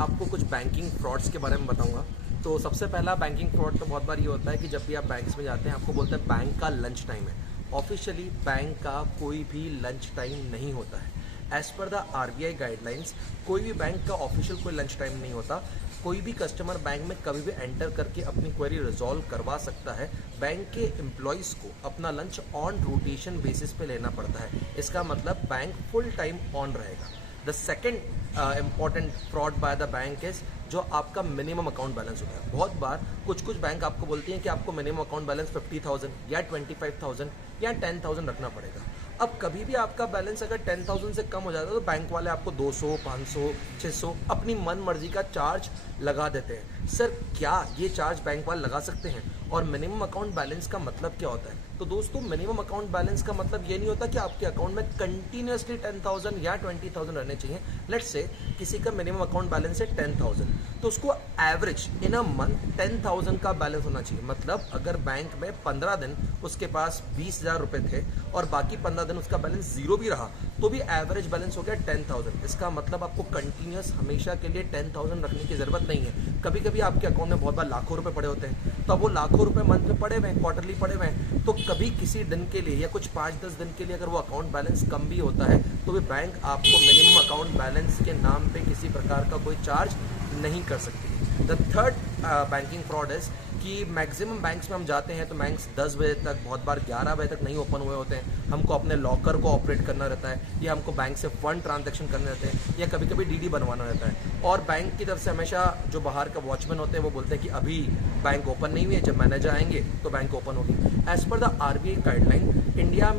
आपको कुछ banking frauds के बारे में बताऊंगा। तो सबसे पहला बैंकिंग फ्रॉड तो बहुत बार ये होता है कि जब भी आप बैंक्स में जाते हैं आपको बोलते हैं बैंक का लंच टाइम है। ऑफिशियली बैंक का कोई भी लंच टाइम नहीं होता है। As per the RBI guidelines कोई भी बैंक का ऑफिशियल कोई लंच टाइम नहीं होता। कोई भी कस्टमर बैंक में कभी भी एंटर करके अपनी क्वेरी रिजॉल्व करवा सकता है। बैंक के एम्प्लॉयज़ को अपना लंच ऑन रोटेशन बेसिस पे लेना पड़ता है। इसका मतलब बैंक फुल टाइम ऑन रहेगा। The second important fraud by the bank is जो आपका मिनिमम अकाउंट बैलेंस होता है। बहुत बार कुछ बैंक आपको बोलती हैं कि आपको मिनिमम अकाउंट बैलेंस 50,000 या 25,000 या 10,000 रखना पड़ेगा। अब कभी भी आपका बैलेंस अगर 10,000 से कम हो जाता है तो बैंक वाले आपको 200, 500, 600 अपनी मन मर्जी का चार्ज लगा देते हैं। सर क्या ये चार्ज बैंक वाले लगा सकते हैं? और मिनिमम अकाउंट बैलेंस का मतलब क्या होता है? तो दोस्तों मिनिमम अकाउंट बैलेंस का मतलब ये नहीं होता कि आपके अकाउंट में कंटिन्यूसली 10,000 या 20,000 रहने चाहिए। लेट्स से किसी का मिनिमम अकाउंट बैलेंस है 10,000 तो उसको एवरेज इन अ मंथ 10,000 का बैलेंस होना चाहिए। मतलब अगर बैंक में 15 दिन उसके पास 20,000 रुपए थे और बाकी 15 दिन उसका बैलेंस जीरो भी रहा तो भी एवरेज बैलेंस हो गया 10,000। इसका मतलब आपको कंटिन्यूस हमेशा के लिए 10,000 रखने की जरूरत नहीं है। कभी कभी आपके अकाउंट में बहुत बार लाखों रुपए पड़े होते हैं तो अब वो लाखों रुपए मंथ में पड़े हुए हैं, क्वार्टरली पड़े हुए हैं, तो कभी किसी दिन के लिए या कुछ 5-10 दिन के लिए अगर वो अकाउंट बैलेंस कम भी होता है तो भी बैंक आपको मिनिमम अकाउंट बैलेंस के नाम पे किसी प्रकार का कोई चार्ज नहीं कर सकती। The third banking fraud is कि मैक्सिमम बैंक्स में हम जाते हैं तो बैंक्स 10 बजे तक, बहुत बार 11 बजे तक नहीं ओपन हुए होते हैं। हमको अपने लॉकर को ऑपरेट करना रहता है या हमको बैंक से फंड ट्रांजैक्शन करने रहते हैं या कभी कभी डीडी बनवाना रहता है। और बैंक की तरफ से हमेशा जो बाहर का वॉचमैन होते हैं वो बोलते हैं कि अभी बैंक ओपन नहीं हुई है, जब मैनेजर आएंगे तो बैंक ओपन होगी। As per the RBI guideline India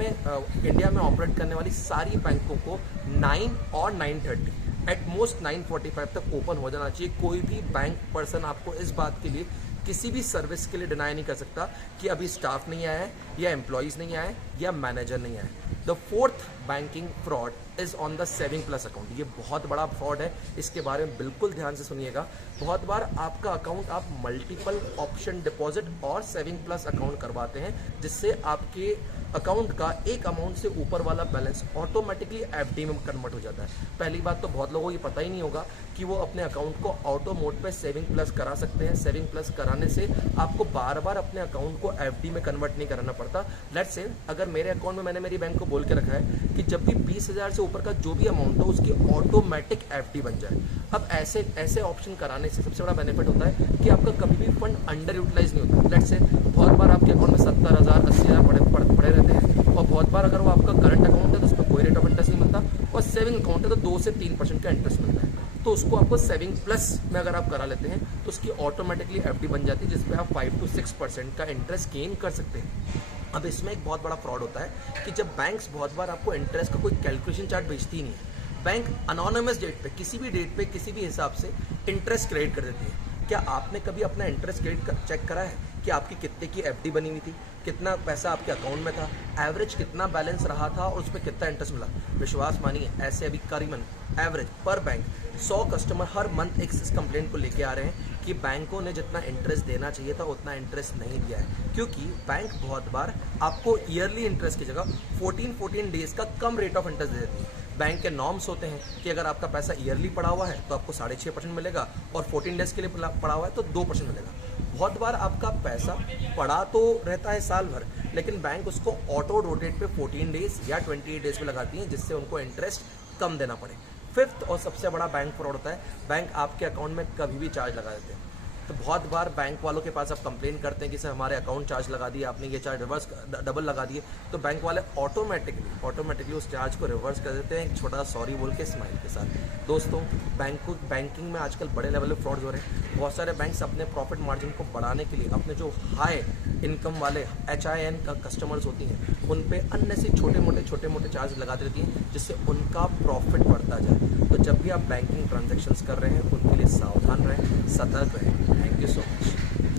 में ऑपरेट करने वाली सारी बैंकों को 9 और 9:30 एट मोस्ट 9:45 तक ओपन हो जाना चाहिए। कोई भी बैंक पर्सन आपको इस बात के लिए किसी भी सर्विस के लिए डिनाई नहीं कर सकता कि अभी स्टाफ नहीं आया है या एम्प्लॉयज़ नहीं आए या मैनेजर नहीं आए। The fourth banking fraud is on the saving plus account. ये बहुत बड़ा फ्रॉड है, इसके बारे में बिल्कुल ध्यान से सुनिएगा। बहुत बार आपका अकाउंट आप मल्टीपल ऑप्शन डिपॉजिट और सेविंग प्लस अकाउंट करवाते हैं जिससे आपके अकाउंट का एक अमाउंट से ऊपर वाला बैलेंस ऑटोमेटिकली एफडी में कन्वर्ट हो जाता है। पहली बात तो बहुत लोगों को ये पता ही नहीं होगा कि वो अपने अकाउंट को ऑटो मोड पे सेविंग प्लस करा सकते हैं। सेविंग प्लस कराने से आपको बार बार अपने अकाउंट को एफडी में कन्वर्ट नहीं कराना पड़ता। लेट्स से अगर मेरे अकाउंट में मैंने मेरी बैंक को बोल के रखा है कि जब भी 20,000 से ऊपर का जो भी अमाउंट हो उसकी ऑटोमेटिक एफडी बन जाए। अब ऐसे ऑप्शन कराने से सबसे बड़ा बेनिफिट होता है कि आपका कभी भी फंड अंडर यूटिलाइज नहीं होता। लेट्स से बहुत बार आपके अकाउंट में 70,000 80,000 पड़े रहते हैं और बहुत बार अगर वो आपका करंट अकाउंट है तो उसमें कोई रेट ऑफ इंटरेस्ट नहीं मिलता और सेविंग अकाउंट है तो 2 से 3% का इंटरेस्ट मिलता है। तो उसको आपको सेविंग प्लस में अगर आप करा लेते हैं तो उसकी ऑटोमेटिकली एफडी बन जाती है जिसपे आप 5 से 6% का इंटरेस्ट गेन कर सकते हैं। अब इसमें एक बहुत बड़ा फ्रॉड होता है कि जब बैंक्स बहुत बार आपको इंटरेस्ट का कोई कैलकुलेशन चार्ट भेजती ही नहीं है। बैंक अनोनिमस डेट पे किसी भी डेट पे किसी भी हिसाब से इंटरेस्ट क्रेडिट कर देती है। क्या आपने कभी अपना इंटरेस्ट क्रेडिट चेक करा है कि आपकी कितने की एफडी बनी हुई थी, कितना पैसा आपके अकाउंट में था, एवरेज कितना बैलेंस रहा था और उस पर कितना इंटरेस्ट मिला? विश्वास मानिए ऐसे अभी करीबन एवरेज पर बैंक 100 कस्टमर हर मंथ एक कंप्लेंट को लेके आ रहे हैं कि बैंकों ने जितना इंटरेस्ट देना चाहिए था उतना इंटरेस्ट नहीं दिया है। क्योंकि बैंक बहुत बार आपको ईयरली इंटरेस्ट की जगह 14 डेज का कम रेट ऑफ इंटरेस्ट दे देती है। बैंक के नॉर्म्स होते हैं कि अगर आपका पैसा ईयरली पड़ा हुआ है तो आपको 6.5% मिलेगा और 14 डेज के लिए पड़ा हुआ है तो 2% मिलेगा। बहुत बार आपका पैसा पड़ा तो रहता है साल भर लेकिन बैंक उसको ऑटो रोटेट पे 14 डेज या 28 डेज पे लगाती है जिससे उनको इंटरेस्ट कम देना पड़े। फिफ्थ और सबसे बड़ा बैंक फ्रॉड होता है बैंक आपके अकाउंट में कभी भी चार्ज लगा देते हैं। तो बहुत बार बैंक वालों के पास आप कंप्लेन करते हैं कि सर हमारे अकाउंट चार्ज लगा दिए आपने, ये चार्ज रिवर्स डबल लगा दिए, तो बैंक वाले ऑटोमेटिकली उस चार्ज को रिवर्स कर देते हैं एक छोटा सॉरी बोल के स्माइल के साथ। दोस्तों बैंकिंग में आजकल बड़े लेवल पे फ्रॉड्स हो रहे हैं। बहुत सारे बैंक्स अपने प्रॉफिट मार्जिन को बढ़ाने के लिए अपने जो हाई इनकम वाले HIN का कस्टमर्स होती हैं उन पे अन्य से छोटे मोटे चार्ज लगा देती हैं जिससे उनका प्रॉफिट बढ़ता जाए। तो जब भी आप बैंकिंग ट्रांजेक्शन्स कर रहे हैं उनके लिए सावधान रहें, सतर्क रहें। Thank you so much.